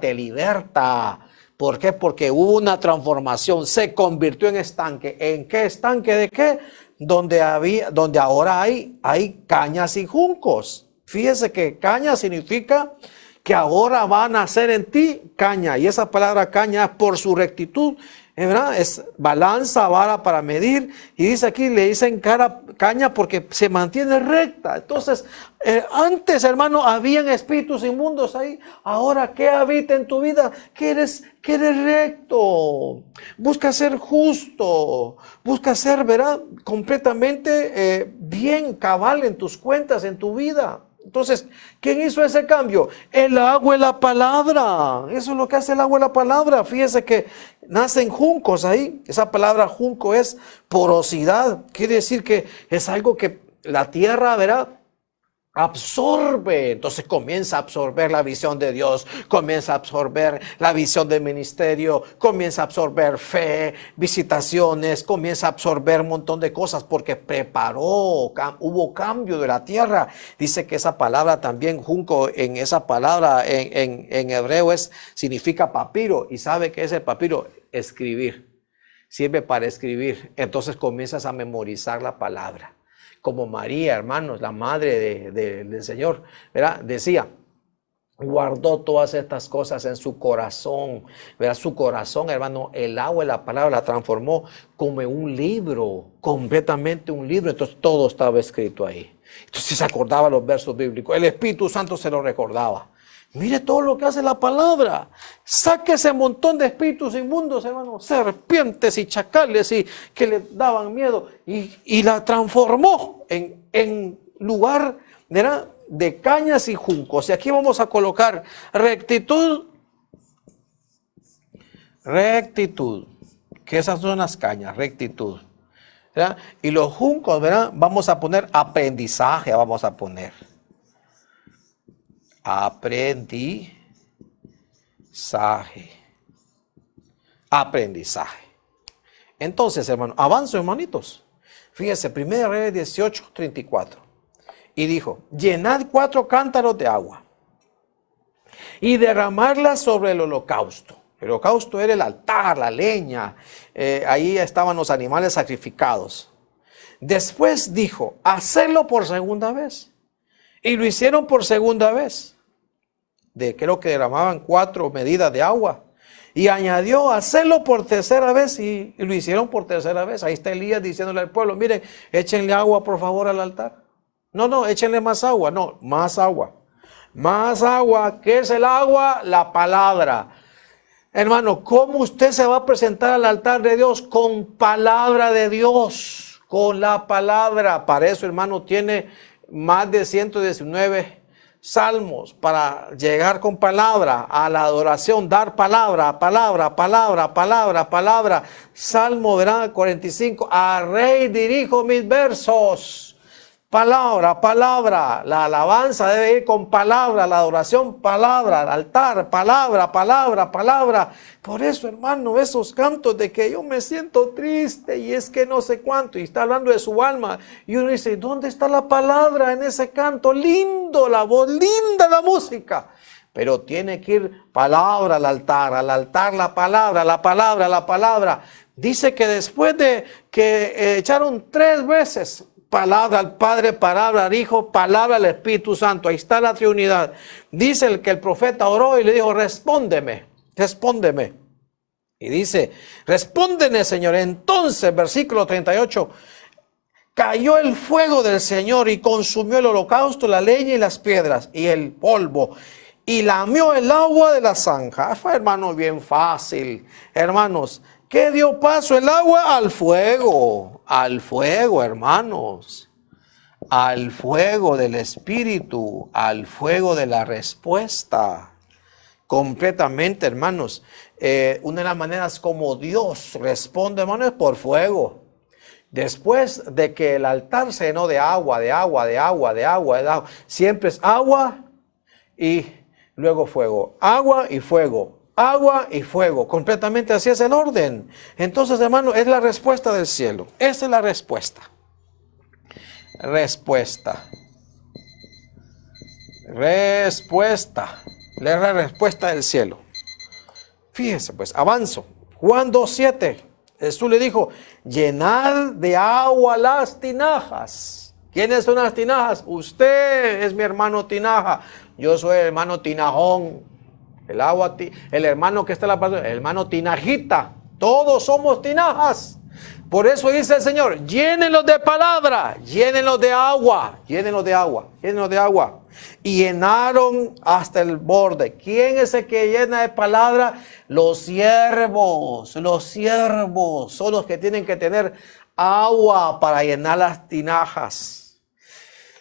te liberta. ¿Por qué? Porque hubo una transformación, se convirtió en estanque. ¿En qué estanque de qué? Donde ahora hay cañas y juncos. Fíjese que caña significa que ahora va a nacer en ti caña. Y esa palabra caña es por su rectitud, ¿verdad? Es balanza, vara para medir. Y dice aquí, le dicen caña porque se mantiene recta. Entonces, antes, hermano, habían espíritus inmundos ahí. Ahora, ¿qué habita en tu vida? Que eres recto. Busca ser justo. Busca ser, ¿verdad? Completamente bien, cabal en tus cuentas, en tu vida. Entonces, ¿quién hizo ese cambio? El agua y la palabra. Eso es lo que hace el agua y la palabra. Fíjese que nacen juncos ahí. Esa palabra junco es porosidad. Quiere decir que es algo que la tierra, ¿verdad?, absorbe. Entonces comienza a absorber la visión de Dios, comienza a absorber la visión del ministerio, comienza a absorber fe, visitaciones, comienza a absorber un montón de cosas porque hubo cambio de la tierra. Dice que esa palabra también, junco, en esa palabra en hebreo significa papiro. ¿Y sabe qué es el papiro? Escribir. Sirve para escribir. Entonces comienzas a memorizar la palabra. Como María, hermanos, la madre del Señor, ¿verdad? Decía, guardó todas estas cosas en su corazón, ¿verdad? Su corazón, hermano, el agua y la palabra la transformó como en un libro, completamente un libro. Entonces todo estaba escrito ahí. Entonces se acordaba los versos bíblicos. El Espíritu Santo se lo recordaba. Mire todo lo que hace la palabra. Saque ese montón de espíritus inmundos, hermano, serpientes y chacales y que le daban miedo y la transformó en lugar, ¿verdad?, de cañas y juncos. Y aquí vamos a colocar rectitud, que esas son las cañas, rectitud, ¿verdad? Y los juncos, ¿verdad?, vamos a poner aprendizaje, vamos a poner. Aprendizaje. Entonces, hermano, avanzo, hermanitos. Fíjese, 1 Reyes 18:34. Y dijo, llenad 4 cántaros de agua y derramarla sobre el holocausto. El holocausto era el altar, la leña. Ahí estaban los animales sacrificados. Después dijo, hacedlo por segunda vez. Y lo hicieron por segunda vez. Creo que derramaban 4 medidas de agua. Y añadió, hacerlo por tercera vez. Y lo hicieron por tercera vez. Ahí está Elías diciéndole al pueblo, miren, échenle agua por favor al altar. No, échenle más agua. No, más agua. Más agua. ¿Qué es el agua? La palabra. Hermano, ¿cómo usted se va a presentar al altar de Dios? Con palabra de Dios. Con la palabra. Para eso, hermano, tiene más de 119 salmos para llegar con palabra a la adoración, dar palabra. Salmo, ¿verdad? 45, al Rey dirijo mis versos. Palabra, la alabanza debe ir con palabra, la adoración, palabra, el altar, palabra. Por eso, hermano, esos cantos de que yo me siento triste y es que no sé cuánto, y está hablando de su alma, y uno dice, ¿dónde está la palabra en ese canto? Lindo la voz, linda la música, pero tiene que ir palabra al altar la palabra. Dice que después de que echaron 3 veces, palabra al Padre, palabra al Hijo, palabra al Espíritu Santo. Ahí está la Trinidad. Dice que el profeta oró y le dijo, respóndeme. Y dice, respóndeme, Señor. Entonces, versículo 38, cayó el fuego del Señor y consumió el holocausto, la leña y las piedras y el polvo. Y lamió el agua de la zanja. Fue, hermano, bien fácil. Hermanos, ¿qué dio paso el agua? Al fuego, hermanos, al fuego del Espíritu, al fuego de la respuesta. completamente, hermanos. Una de las maneras como Dios responde, hermanos, es por fuego. Después de que el altar se llenó de agua, siempre es agua y luego fuego, agua y fuego, agua y fuego, completamente así es el orden. Entonces, hermano, es la respuesta del cielo. Esa es la respuesta. Respuesta. Es la respuesta del cielo. Fíjese pues, avanzo. Juan 2:7. Jesús le dijo, llenad de agua las tinajas. ¿Quiénes son las tinajas? Usted es mi hermano tinaja. Yo soy el hermano tinajón. El hermano que está en la parte, el hermano tinajita. Todos somos tinajas. Por eso dice el Señor, llénenlos de palabra, llénenlos de agua, llénenlos de agua, llénenlos de agua. Y llenaron hasta el borde. ¿Quién es el que llena de palabra? Los siervos son los que tienen que tener agua para llenar las tinajas.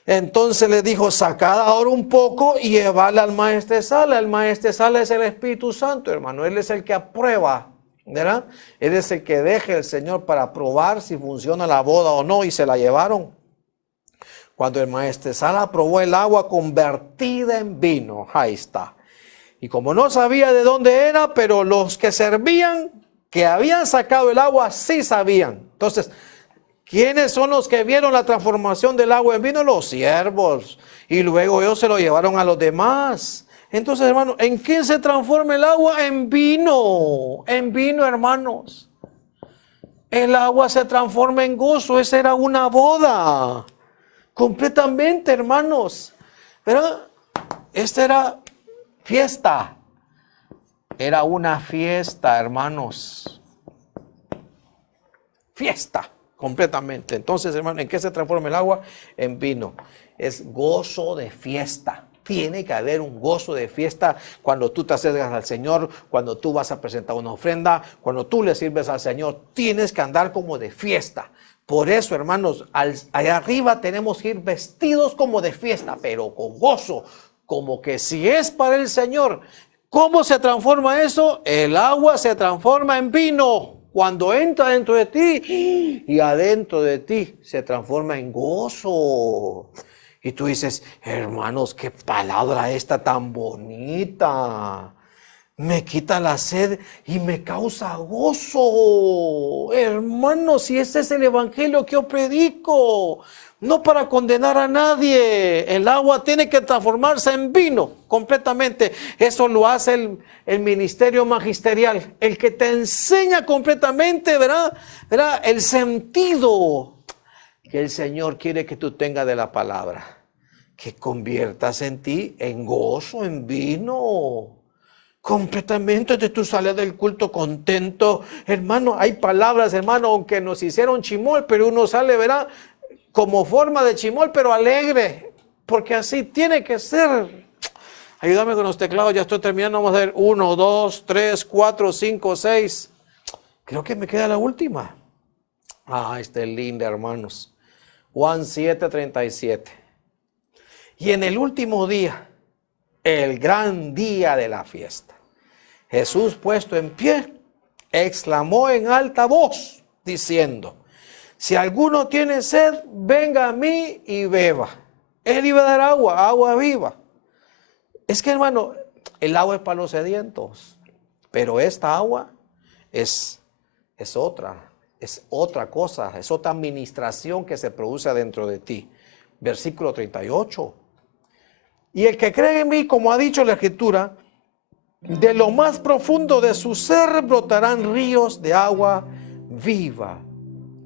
Entonces le dijo, sacad ahora un poco y llevarla al maestresala. El maestresala es el Espíritu Santo, hermano. Él es el que aprueba, ¿verdad? Él es el que deja el Señor para probar si funciona la boda o no, y se la llevaron. Cuando el maestresala probó el agua convertida en vino, ahí está. Y como no sabía de dónde era, pero los que servían, que habían sacado el agua, sí sabían. Entonces, ¿quiénes son los que vieron la transformación del agua en vino? Los siervos. Y luego ellos se lo llevaron a los demás. Entonces, hermano, ¿en qué se transforma el agua? En vino. En vino, hermanos. El agua se transforma en gozo. Esa era una boda. Completamente, hermanos. ¿Verdad? Esta era fiesta. Era una fiesta, hermanos. Fiesta, completamente. Entonces, hermano, ¿en qué se transforma el agua? En vino. Es gozo de fiesta. Tiene que haber un gozo de fiesta cuando tú te acercas al Señor, cuando tú vas a presentar una ofrenda, cuando tú le sirves al Señor. Tienes que andar como de fiesta. Por eso, hermanos, allá arriba tenemos que ir vestidos como de fiesta, pero con gozo, como que si es para el Señor. ¿Cómo se transforma eso? El agua se transforma en vino cuando entra dentro de ti, y adentro de ti se transforma en gozo. Y tú dices, hermanos, qué palabra esta tan bonita. Me quita la sed y me causa gozo. Hermanos, si ese es el evangelio que yo predico, no para condenar a nadie. El agua tiene que transformarse en vino completamente. Eso lo hace el ministerio magisterial, el que te enseña completamente, ¿verdad? El sentido que el Señor quiere que tú tengas de la palabra. Que conviertas en ti en gozo, en vino. Completamente, tú sales del culto contento. Hermano, hay palabras, hermano, aunque nos hicieron chimol, pero uno sale, verá, como forma de chimol, pero alegre. Porque así tiene que ser. Ayúdame con los teclados, ya estoy terminando. Vamos a ver 1, 2, 3, 4, 5, 6. Creo que me queda la última. Esta es linda, hermanos. Juan 7:37. Y en el último día, el gran día de la fiesta, Jesús, puesto en pie, exclamó en alta voz, diciendo, si alguno tiene sed, venga a mí y beba. Él iba a dar agua, agua viva. Es que, hermano, el agua es para los sedientos, pero esta agua es otra cosa, es otra administración que se produce dentro de ti. Versículo 38. Y el que cree en mí, como ha dicho la Escritura, de lo más profundo de su ser brotarán ríos de agua viva.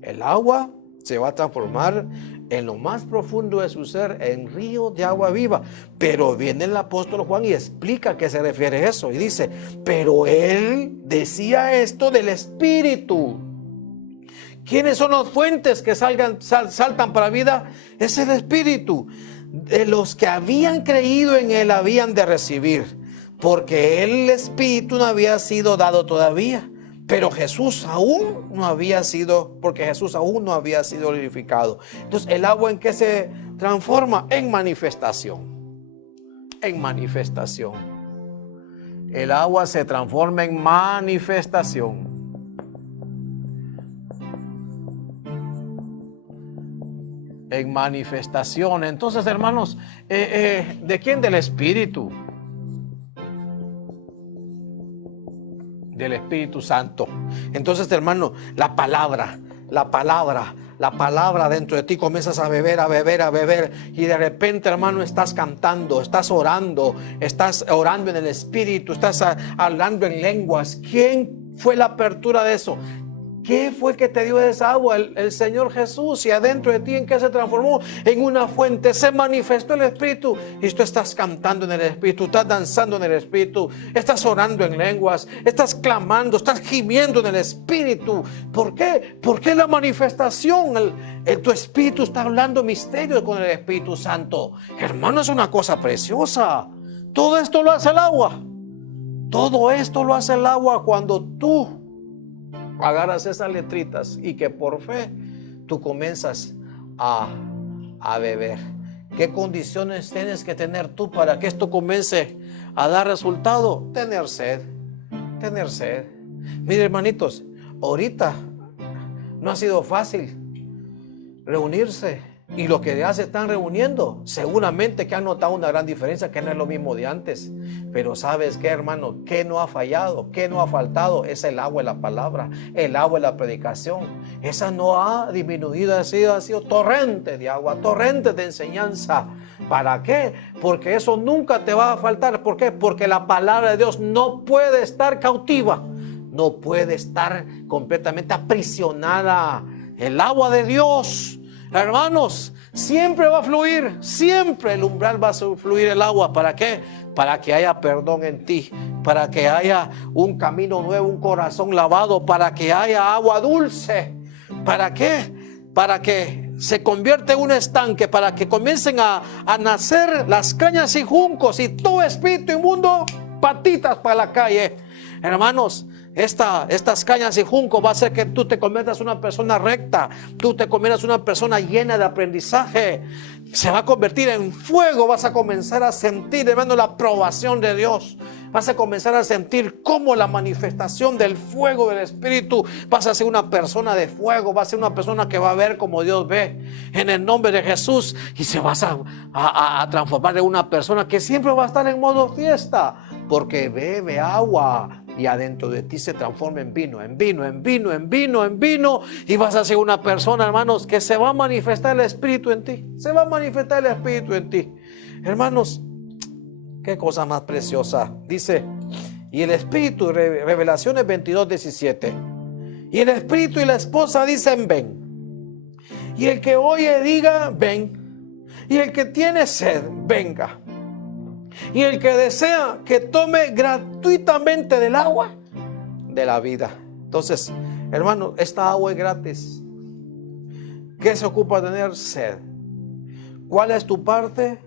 El agua se va a transformar en lo más profundo de su ser en río de agua viva. Pero viene el apóstol Juan y explica a qué se refiere eso. Y dice, pero él decía esto del Espíritu. ¿Quiénes son las fuentes que saltan para vida? Es el Espíritu. De los que habían creído en él habían de recibir, porque el Espíritu no había sido dado todavía, pero Jesús aún no había sido, porque Jesús aún no había sido glorificado. Entonces, ¿el agua en qué se transforma? En manifestación. En manifestación. el agua se transforma en manifestación. En manifestación. Entonces, hermanos, ¿de quién? Del Espíritu. Del Espíritu Santo. Entonces, hermano, la palabra dentro de ti, comienzas a beber, y de repente, hermano, estás cantando, estás orando en el Espíritu, estás hablando en lenguas. ¿Quién fue la apertura de eso? ¿Qué fue que te dio esa agua? El Señor Jesús. Y adentro de ti, ¿en qué se transformó? En una fuente. Se manifestó el Espíritu. Y tú estás cantando en el Espíritu, estás danzando en el Espíritu, estás orando en lenguas, estás clamando, estás gimiendo en el Espíritu. ¿Por qué? Porque la manifestación, tu Espíritu está hablando misterios con el Espíritu Santo. Hermano, es una cosa preciosa. Todo esto lo hace el agua. Todo esto lo hace el agua cuando tú agarras esas letritas y que por fe tú comienzas a beber. ¿Qué condiciones tienes que tener tú para que esto comience a dar resultado? Tener sed. Mire, hermanitos, ahorita no ha sido fácil reunirse. Y los que ya se están reuniendo, seguramente que han notado una gran diferencia, que no es lo mismo de antes. Pero ¿sabes qué, hermano? ¿Qué no ha fallado? ¿Qué no ha faltado? Es el agua y la palabra, el agua y la predicación. Esa no ha disminuido, ha sido torrente de agua, torrente de enseñanza. ¿Para qué? Porque eso nunca te va a faltar. ¿Por qué? Porque la palabra de Dios no puede estar cautiva, no puede estar completamente aprisionada. El agua de Dios, hermanos, siempre va a fluir, siempre el umbral va a fluir el agua. ¿Para qué? Para que haya perdón en ti, para que haya un camino nuevo, un corazón lavado, para que haya agua dulce. ¿Para qué? Para que se convierta en un estanque, para que comiencen a nacer las cañas y juncos y todo espíritu inmundo, patitas para la calle. Hermanos, estas cañas y juncos va a hacer que tú te conviertas en una persona recta, tú te conviertas en una persona llena de aprendizaje. Se va a convertir en fuego, vas a comenzar a sentir, hermano, la aprobación de Dios. Vas a comenzar a sentir como la manifestación del fuego del Espíritu. Vas a ser una persona de fuego, vas a ser una persona que va a ver como Dios ve, en el nombre de Jesús. Y se vas a transformar en una persona que siempre va a estar en modo fiesta, porque bebe agua. Y adentro de ti se transforma en vino, y vas a ser una persona, hermanos, que se va a manifestar el Espíritu en ti. Se va a manifestar el Espíritu en ti. Hermanos, qué cosa más preciosa. Dice, y el Espíritu, Revelaciones 22:17. Y el Espíritu y la esposa dicen, ven. Y el que oye diga, ven. Y el que tiene sed, venga. Y el que desea, que tome gratuitamente del agua de la vida. Entonces, hermano, esta agua es gratis. ¿Qué se ocupa de tener? Sed. ¿Cuál es tu parte?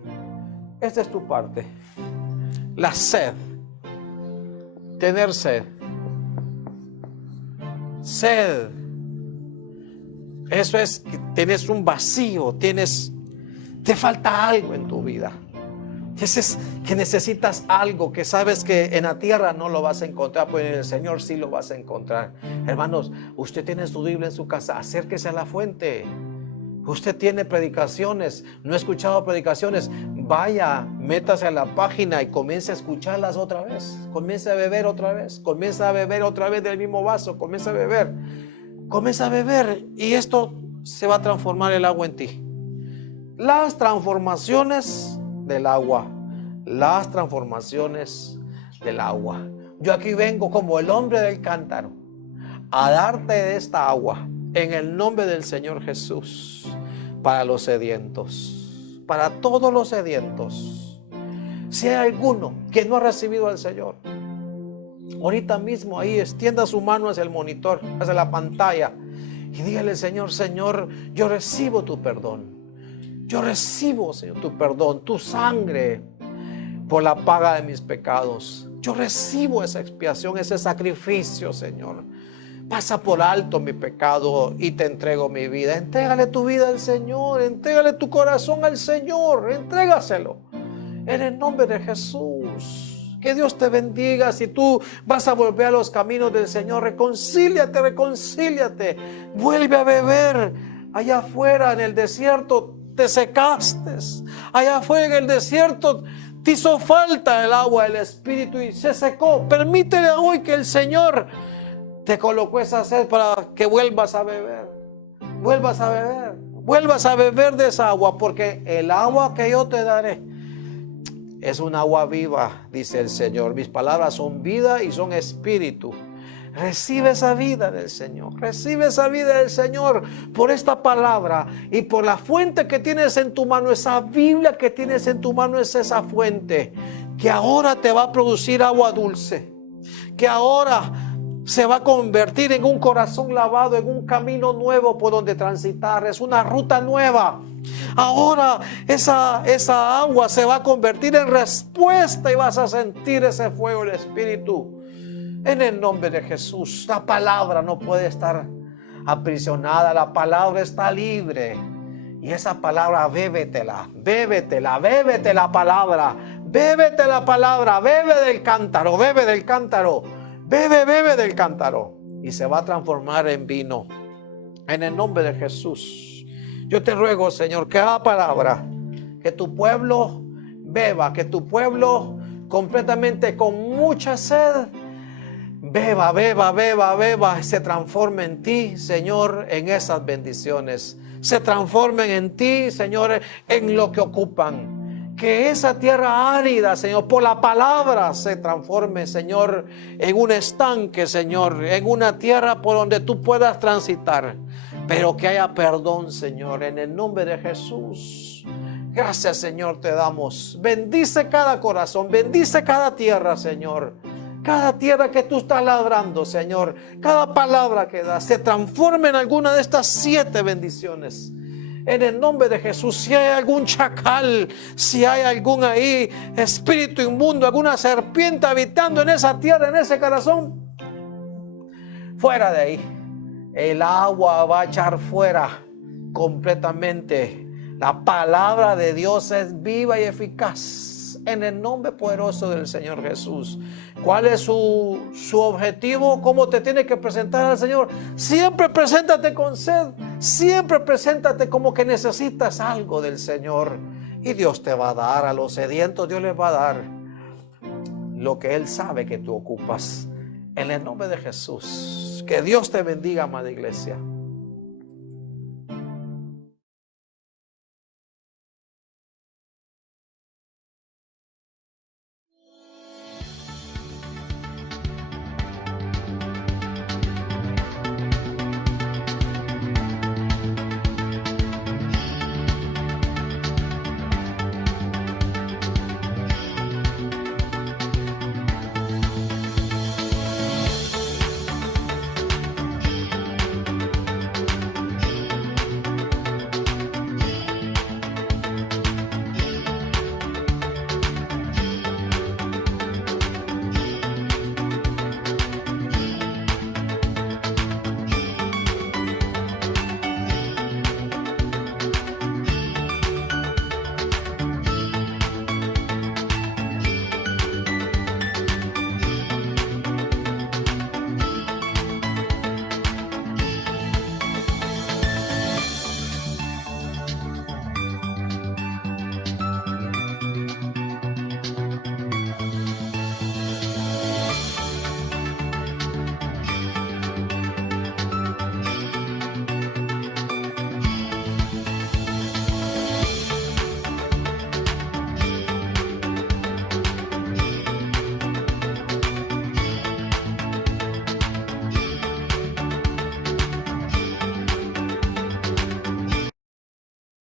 Esta es tu parte. La sed. Tener sed. Sed. Eso es que tienes un vacío, te falta algo en tu vida. Es que necesitas algo que sabes que en la tierra no lo vas a encontrar, pero en el Señor sí lo vas a encontrar. Hermanos, usted tiene su Biblia en su casa, acérquese a la fuente. Usted tiene predicaciones, no ha escuchado predicaciones, vaya, métase a la página y comience a escucharlas otra vez. Comience a beber otra vez, comienza a beber otra vez del mismo vaso, comienza a beber y esto se va a transformar el agua en ti. Las transformaciones del agua, las transformaciones del agua. Yo aquí vengo como el hombre del cántaro a darte de esta agua en el nombre del Señor Jesús, para los sedientos, para todos los sedientos. Si hay alguno que no ha recibido al Señor, ahorita mismo ahí extienda su mano hacia el monitor, hacia la pantalla, y dígale: Señor, yo recibo tu perdón. Yo recibo, Señor, tu perdón, tu sangre por la paga de mis pecados. Yo recibo esa expiación, ese sacrificio, Señor. Pasa por alto mi pecado y te entrego mi vida. Entrégale tu vida al Señor, entrégale tu corazón al Señor, entrégaselo en el nombre de Jesús. Que Dios te bendiga. Si tú vas a volver a los caminos del Señor, reconcíliate, reconcíliate. Vuelve a beber. Allá afuera en el desierto te secaste. Allá afuera en el desierto te hizo falta el agua del Espíritu y se secó. Permítele hoy que el Señor te colocó esa sed para que vuelvas a beber. Vuelvas a beber. Vuelvas a beber de esa agua, porque el agua que yo te daré es un agua viva, dice el Señor. Mis palabras son vida y son espíritu. Recibe esa vida del Señor. Recibe esa vida del Señor por esta palabra y por la fuente que tienes en tu mano. Esa Biblia que tienes en tu mano es esa fuente que ahora te va a producir agua dulce. Que ahora se va a convertir en un corazón lavado, en un camino nuevo por donde transitar. Es una ruta nueva. Ahora esa agua se va a convertir en respuesta y vas a sentir ese fuego del Espíritu. En el nombre de Jesús, la palabra no puede estar aprisionada, la palabra está libre. Y esa palabra, bébetela, bébetela, bébete la palabra, bébete la palabra, bebe del cántaro, bebe del cántaro, bebe del cántaro. Y se va a transformar en vino. En el nombre de Jesús. Yo te ruego, Señor, que haga palabra, que tu pueblo beba, que tu pueblo completamente con mucha sed, beba, beba, beba, beba, se transforme en ti, Señor, en esas bendiciones. Se transformen en ti, Señor, en lo que ocupan. Que esa tierra árida, Señor, por la palabra se transforme, Señor, en un estanque, Señor, en una tierra por donde tú puedas transitar. Pero que haya perdón, Señor, en el nombre de Jesús. Gracias, Señor, te damos. Bendice cada corazón, bendice cada tierra, Señor. Cada tierra que tú estás labrando, Señor, cada palabra que das, se transforma en alguna de estas 7 bendiciones. En el nombre de Jesús, si hay algún chacal, si hay algún ahí espíritu inmundo, alguna serpiente habitando en esa tierra, en ese corazón, fuera de ahí. El agua va a echar fuera completamente. La palabra de Dios es viva y eficaz. En el nombre poderoso del Señor Jesús. ¿Cuál es su objetivo? ¿Cómo te tiene que presentar al Señor? Siempre preséntate con sed. Siempre preséntate como que necesitas algo del Señor. Y Dios te va a dar. A los sedientos Dios les va a dar lo que Él sabe que tú ocupas. En el nombre de Jesús. Que Dios te bendiga, amada iglesia.